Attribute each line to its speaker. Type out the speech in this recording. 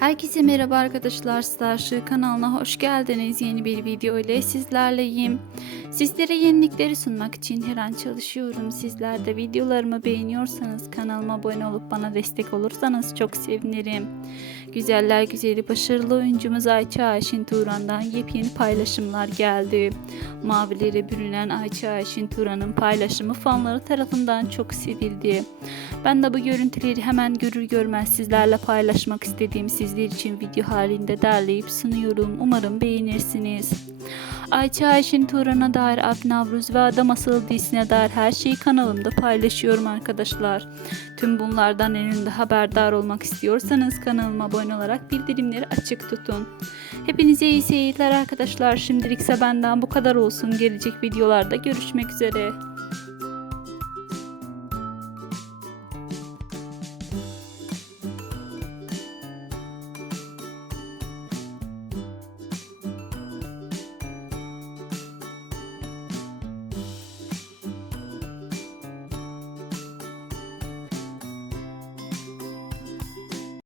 Speaker 1: Herkese merhaba arkadaşlar Starşı kanalına hoş geldiniz. Yeni bir video ile sizlerleyim. Sizlere yenilikleri sunmak için her an çalışıyorum. Sizler de videolarımı beğeniyorsanız kanalıma abone olup bana destek olursanız çok sevinirim. Güzeller güzeli başarılı oyuncumuz Ayça Ayşin Turan'dan yepyeni paylaşımlar geldi. Mavilere bürünen Ayça Ayşin Turan'ın paylaşımı fanları tarafından çok sevildi. Ben de bu görüntüleri hemen görür görmez sizlerle paylaşmak istediğim sizler için video halinde derleyip sunuyorum. Umarım beğenirsiniz. Ayça Ayşin Turan'a dair Ak Navruz ve Adam Asıl dizisine dair her şeyi kanalımda paylaşıyorum arkadaşlar. Tüm bunlardan en önde haberdar olmak istiyorsanız kanalıma abone olarak bildirimleri açık tutun. Hepinize iyi seyirler arkadaşlar. Şimdilikse benden bu kadar olsun. Gelecek videolarda görüşmek üzere.